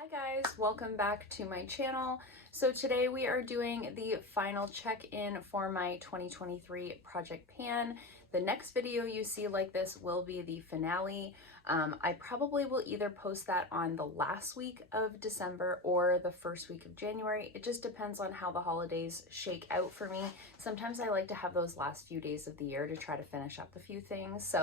Hi guys, welcome back to my channel. So today we are doing the final check-in for my 2023 project pan. The next video you see like this will be the finale. I probably will either post that on the last week of December or the first week of January. It just depends on how the holidays shake out for me. Sometimes I like to have those last few days of the year to try to finish up a few things.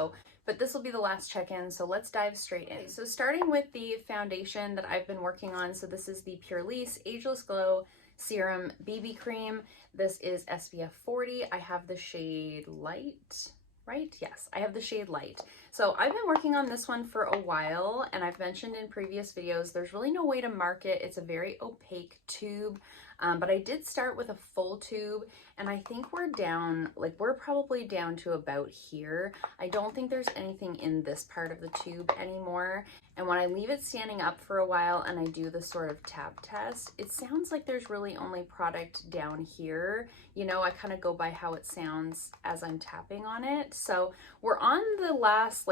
But this will be the last check-in, so let's dive straight in. So starting with the foundation that I've been working on, so this is the Purlisse Ageless Glow Serum BB Cream. This is SPF 40. I have the shade Light, right? Yes, I have the shade Light. So I've been working on this one for a while, and I've mentioned in previous videos, there's really no way to mark it. It's a very opaque tube, but I did start with a full tube, and I think we're down, like we're probably down to about here. I don't think there's anything in this part of the tube anymore. And when I leave it standing up for a while and I do the sort of tap test, it sounds like there's really only product down here. You know, I kind of go by how it sounds as I'm tapping on it. So we're on the last,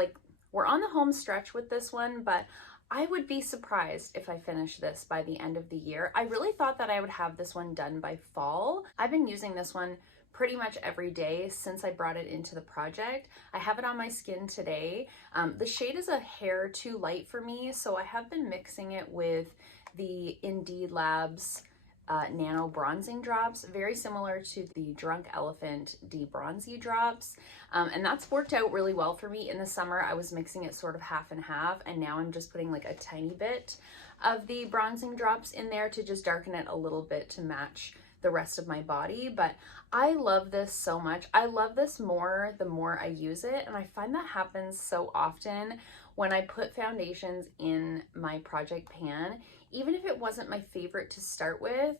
we're on the home stretch with this one, but I would be surprised if I finish this by the end of the year. I really thought that I would have this one done by fall. I've been using this one pretty much every day since I brought it into the project. I have it on my skin today. The shade is a hair too light for me, so I have been mixing it with the Indeed Labs nano bronzing drops, very similar to the Drunk Elephant de-bronzy drops, and that's worked out really well for me. In the summer I was mixing it sort of half and half, and now I'm just putting like a tiny bit of the bronzing drops in there to just darken it a little bit to match the rest of my body. But I love this so much. I love this more the more I use it, and I find that happens so often when I put foundations in my project pan. Even if it wasn't my favorite to start with,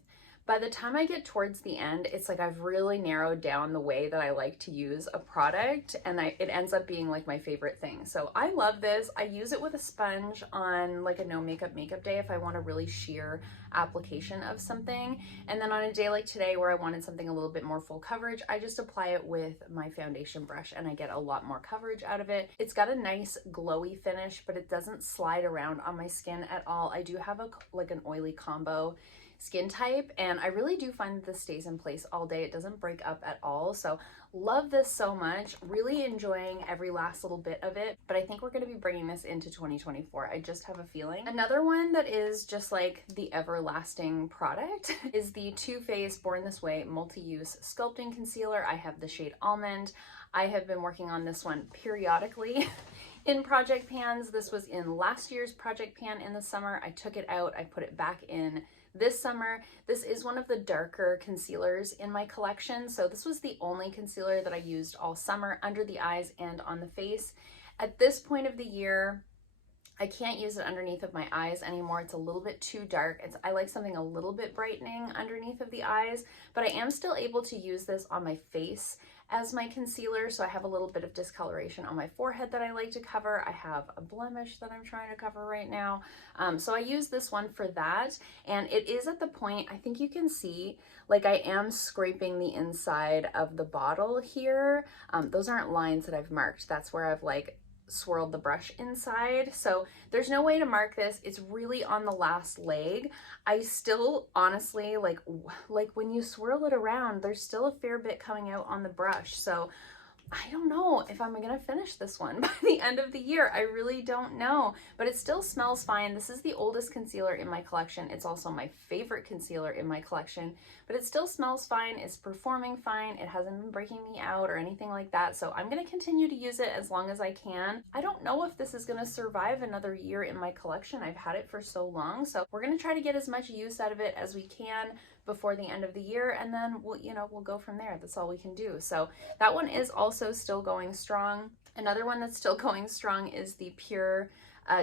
by the time I get towards the end, it's like I've really narrowed down the way that I like to use a product, and it ends up being like my favorite thing. So I love this. I use it with a sponge on like a no makeup day if I want a really sheer application of something. And then on a day like today where I wanted something a little bit more full coverage, I just apply it with my foundation brush and I get a lot more coverage out of it. It's got a nice glowy finish, but it doesn't slide around on my skin at all. I do have an oily combo skin type, and I really do find that this stays in place all day. It doesn't break up at all. So love this so much, really enjoying every last little bit of it. But I think we're going to be bringing this into 2024. I just have a feeling. Another one that is just like the everlasting product is the Too Faced Born This Way multi-use sculpting concealer. I have the shade Almond. I have been working on this one periodically in project pans. This was in last year's project pan in the summer. I took it out, I put it back in this summer. This is one of the darker concealers in my collection. So this was the only concealer that I used all summer under the eyes and on the face. At this point of the year, I can't use it underneath of my eyes anymore. It's a little bit too dark. I like something a little bit brightening underneath of the eyes, but I am still able to use this on my face as my concealer. So I have a little bit of discoloration on my forehead that I like to cover. I have a blemish that I'm trying to cover right now. So I use this one for that. And it is at the point, I think you can see, like I am scraping the inside of the bottle here. Those aren't lines that I've marked. That's where I've like swirled the brush inside. So there's no way to mark this. It's really on the last leg. I still honestly like when you swirl it around, there's still a fair bit coming out on the brush. So I don't know if I'm gonna finish this one by the end of the year. I really don't know, but it still smells fine. This is the oldest concealer in my collection. It's also my favorite concealer in my collection, but it still smells fine. It's performing fine. It hasn't been breaking me out or anything like that. So I'm gonna continue to use it as long as I can. I don't know if this is gonna survive another year in my collection. I've had it for so long. So we're gonna try to get as much use out of it as we can before the end of the year, and then we'll go from there. That's all we can do. So that one is also still going strong. Another one that's still going strong is the Pure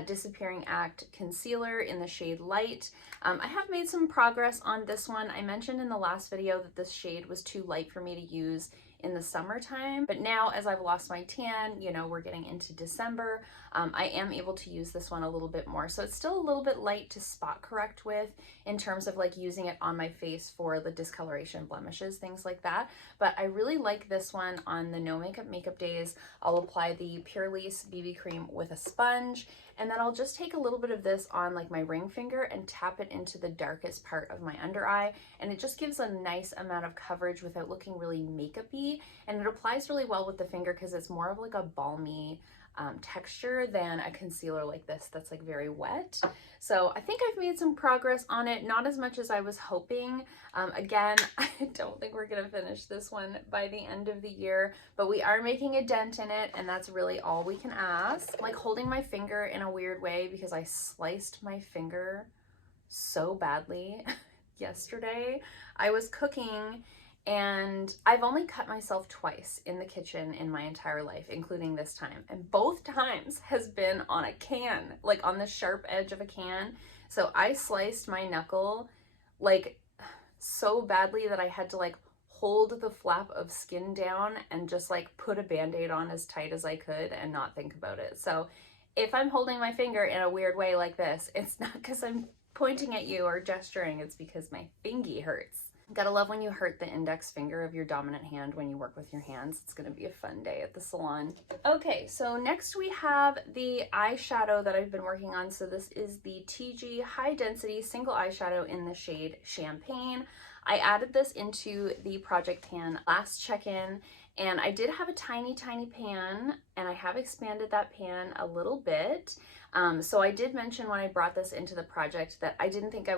Disappearing Act concealer in the shade Light. I have made some progress on this one. I mentioned in the last video that this shade was too light for me to use in the summertime. But now, as I've lost my tan, you know, we're getting into December, I am able to use this one a little bit more. So it's still a little bit light to spot correct with in terms of like using it on my face for the discoloration, blemishes, things like that. But I really like this one on the no makeup days. I'll apply the Purlisse BB cream with a sponge, and then I'll just take a little bit of this on like my ring finger and tap it into the darkest part of my under eye, and it just gives a nice amount of coverage without looking really makeup-y, and it applies really well with the finger because it's more of like a balmy texture than a concealer like this that's like very wet. So I think I've made some progress on it, not as much as I was hoping. Again, I don't think we're gonna finish this one by the end of the year, but we are making a dent in it, and that's really all we can ask. I'm like holding my finger in a weird way because I sliced my finger so badly yesterday. I was cooking, and I've only cut myself twice in the kitchen in my entire life, including this time. And both times has been on a can, like on the sharp edge of a can. So I sliced my knuckle like so badly that I had to like hold the flap of skin down and just like put a band-aid on as tight as I could and not think about it. So if I'm holding my finger in a weird way like this, it's not because I'm pointing at you or gesturing, it's because my fingy hurts. Gotta love when you hurt the index finger of your dominant hand when you work with your hands. It's gonna be a fun day at the salon. Okay, so next we have the eyeshadow that I've been working on. So this is the Tigi High Density Single Eyeshadow in the shade Champagne. I added this into the project pan last check-in, and I did have a tiny pan, and I have expanded that pan a little bit. So I did mention when I brought this into the project that I didn't think I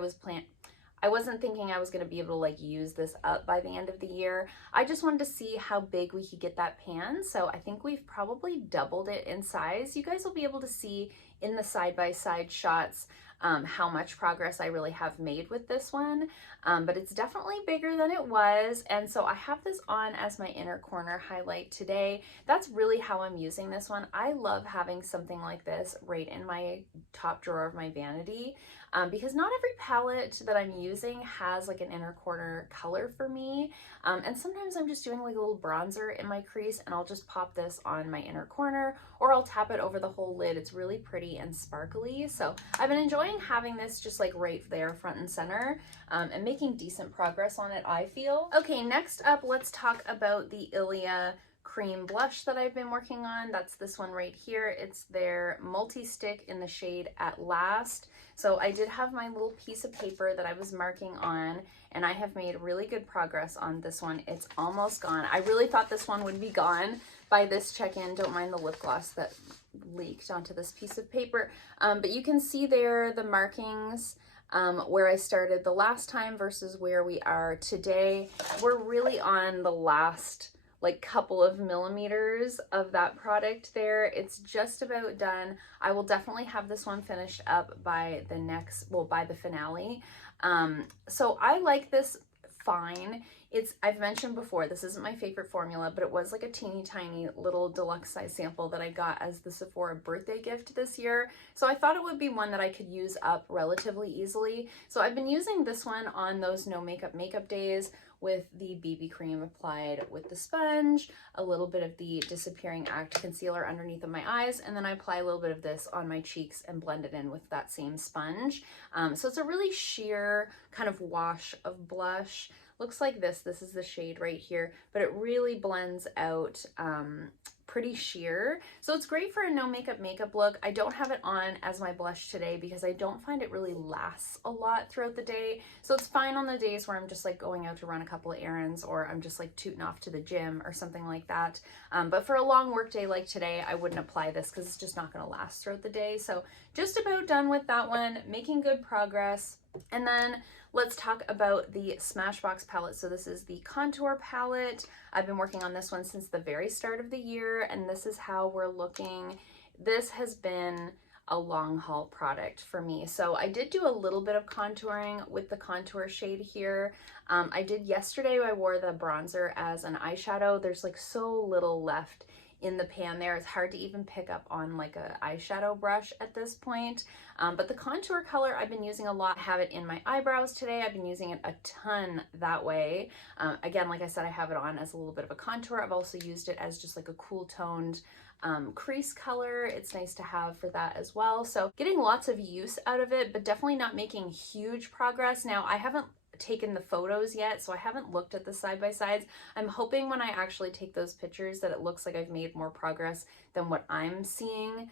wasn't thinking I was going to be able to like use this up by the end of the year. I just wanted to see how big we could get that pan. So I think we've probably doubled it in size. You guys will be able to see in the side-by-side shots how much progress I really have made with this one. But it's definitely bigger than it was. And so I have this on as my inner corner highlight today. That's really how I'm using this one. I love having something like this right in my top drawer of my vanity. Because not every palette that I'm using has like an inner corner color for me. And sometimes I'm just doing like a little bronzer in my crease, and I'll just pop this on my inner corner, or I'll tap it over the whole lid. It's really pretty and sparkly. So I've been enjoying having this just like right there front and center, and making decent progress on it, I feel. Okay, next up, let's talk about the Ilia cream blush that I've been working on. That's this one right here. It's their multi-stick in the shade At Last. So I did have my little piece of paper that I was marking on, and I have made really good progress on this one. It's almost gone. I really thought this one would be gone by this check-in. Don't mind the lip gloss that leaked onto this piece of paper. But you can see there the markings where I started the last time versus where we are today. We're really on the last like couple of millimeters of that product there. It's just about done. I will definitely have this one finished up by the next, well, by the finale. So I like this fine. I've mentioned before, this isn't my favorite formula, but it was like a teeny tiny little deluxe size sample that I got as the Sephora birthday gift this year. So I thought it would be one that I could use up relatively easily. So I've been using this one on those no makeup days with the BB cream applied with the sponge, a little bit of the Disappearing Act concealer underneath of my eyes, and then I apply a little bit of this on my cheeks and blend it in with that same sponge. So it's a really sheer kind of wash of blush. Looks like this. This is the shade right here, but it really blends out pretty sheer. So it's great for a no makeup look. I don't have it on as my blush today because I don't find it really lasts a lot throughout the day. So it's fine on the days where I'm just like going out to run a couple of errands, or I'm just like tooting off to the gym or something like that. But for a long work day like today, I wouldn't apply this because it's just not going to last throughout the day. So just about done with that one, making good progress. And then let's talk about the Smashbox palette. So this is the contour palette. I've been working on this one since the very start of the year, and this is how we're looking. This has been a long haul product for me. So I did do a little bit of contouring with the contour shade here. I did yesterday, I wore the bronzer as an eyeshadow. There's like so little left in the pan there. It's hard to even pick up on like a eyeshadow brush at this point. But the contour color I've been using a lot. I have it in my eyebrows today. I've been using it a ton that way. Again, like I said, I have it on as a little bit of a contour. I've also used it as just like a cool toned crease color. It's nice to have for that as well. So getting lots of use out of it, but definitely not making huge progress. Now, I haven't taken the photos yet, so I haven't looked at the side-by-sides. I'm hoping when I actually take those pictures that it looks like I've made more progress than what I'm seeing,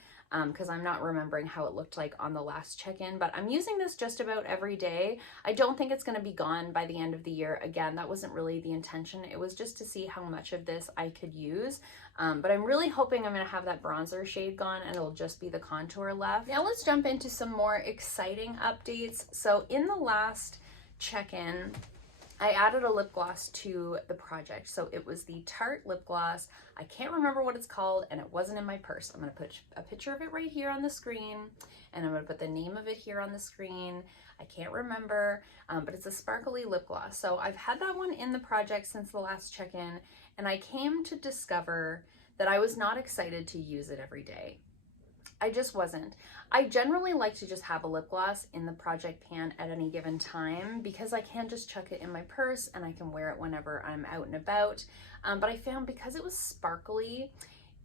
because I'm not remembering how it looked like on the last check-in, but I'm using this just about every day. I don't think it's going to be gone by the end of the year. Again, that wasn't really the intention. It was just to see how much of this I could use, but I'm really hoping I'm going to have that bronzer shade gone and it'll just be the contour left. Now let's jump into some more exciting updates. So in the last check-in, I added a lip gloss to the project. So it was the Tarte lip gloss. I can't remember what it's called and it wasn't in my purse. I'm going to put a picture of it right here on the screen and I'm going to put the name of it here on the screen. I can't remember, but it's a sparkly lip gloss. So I've had that one in the project since the last check-in and I came to discover that I was not excited to use it every day. I just wasn't. I generally like to just have a lip gloss in the project pan at any given time because I can just chuck it in my purse and I can wear it whenever I'm out and about. But I found because it was sparkly,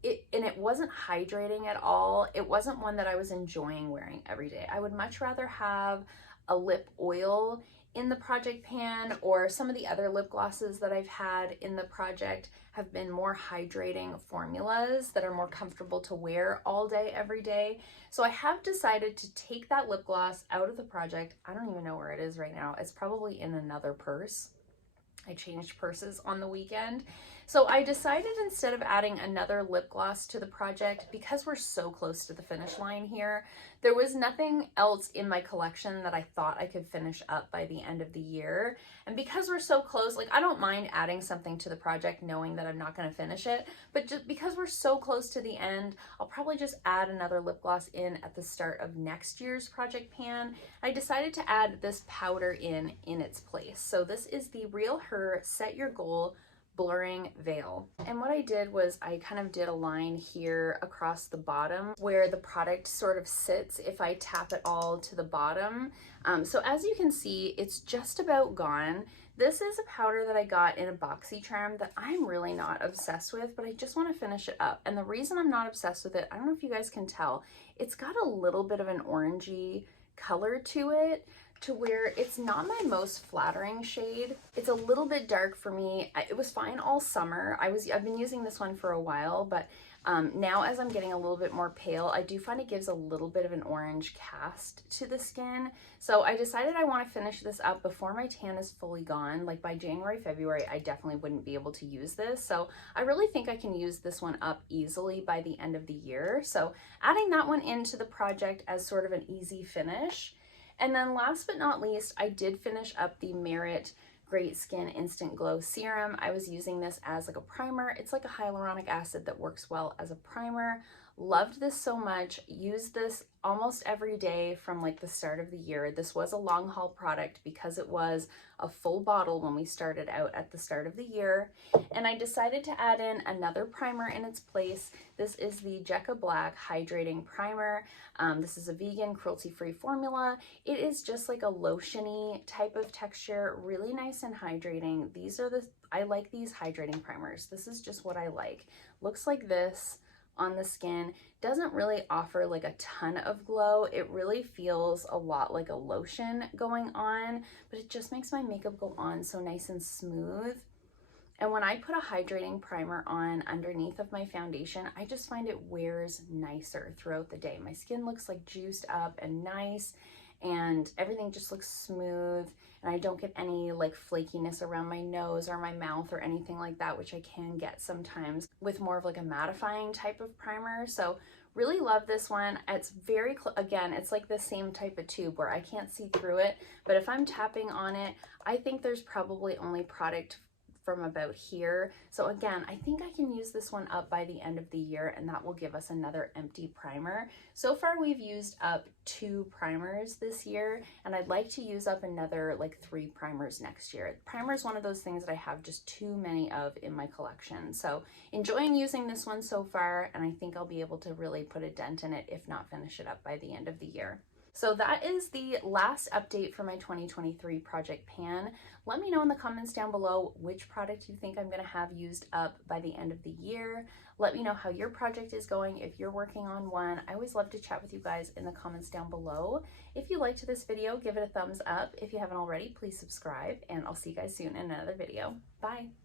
and it wasn't hydrating at all, it wasn't one that I was enjoying wearing every day. I would much rather have a lip oil in the project pan, or some of the other lip glosses that I've had in the project have been more hydrating formulas that are more comfortable to wear all day, every day. So I have decided to take that lip gloss out of the project. I don't even know where it is right now. It's probably in another purse. I changed purses on the weekend. So I decided instead of adding another lip gloss to the project, because we're so close to the finish line here, there was nothing else in my collection that I thought I could finish up by the end of the year. And because we're so close, like I don't mind adding something to the project knowing that I'm not going to finish it, but just because we're so close to the end, I'll probably just add another lip gloss in at the start of next year's project pan. I decided to add this powder in its place. So this is the Real Her Set Your Goal Blurring Veil. And what I did was I kind of did a line here across the bottom where the product sort of sits if I tap it all to the bottom. So as you can see, it's just about gone. This is a powder that I got in a BoxyCharm that I'm really not obsessed with, but I just want to finish it up. And the reason I'm not obsessed with it, I don't know if you guys can tell, it's got a little bit of an orangey color to it, to where it's not my most flattering shade. It's a little bit dark for me. It was fine all summer. I've been using this one for a while, but now as I'm getting a little bit more pale, I do find it gives a little bit of an orange cast to the skin. So I decided I want to finish this up before my tan is fully gone. Like by January, February, I definitely wouldn't be able to use this. So I really think I can use this one up easily by the end of the year. So adding that one into the project as sort of an easy finish. And then last but not least, I did finish up the Merit Great Skin Instant Glow Serum. I was using this as like a primer. It's like a hyaluronic acid that works well as a primer. Loved this so much. Used this almost every day from like the start of the year. This was a long haul product because it was a full bottle when we started out at the start of the year. And I decided to add in another primer in its place. This is the Jecca Blaq Hydrating Primer. This is a vegan, cruelty-free formula. It is just like a lotiony type of texture, really nice and hydrating. I like these hydrating primers. This is just what I like. Looks like this on the skin. Doesn't really offer like a ton of glow. It really feels a lot like a lotion going on, but it just makes my makeup go on so nice and smooth. And when I put a hydrating primer on underneath of my foundation, I just find it wears nicer throughout the day. My skin looks like juiced up and nice, and everything just looks smooth, and I don't get any like flakiness around my nose or my mouth or anything like that, which I can get sometimes with more of like a mattifying type of primer. So really love this one. It's very, again, it's like the same type of tube where I can't see through it, but if I'm tapping on it, I think there's probably only product from about here. So again, I think I can use this one up by the end of the year, and that will give us another empty primer. So far we've used up 2 primers this year, and I'd like to use up another like 3 primers next year. Primer is one of those things that I have just too many of in my collection. So enjoying using this one so far, and I think I'll be able to really put a dent in it, if not finish it up by the end of the year. So that is the last update for my 2023 project pan. Let me know in the comments down below which product you think I'm going to have used up by the end of the year. Let me know how your project is going if you're working on one. I always love to chat with you guys in the comments down below. If you liked this video, give it a thumbs up. If you haven't already, please subscribe, and I'll see you guys soon in another video. Bye!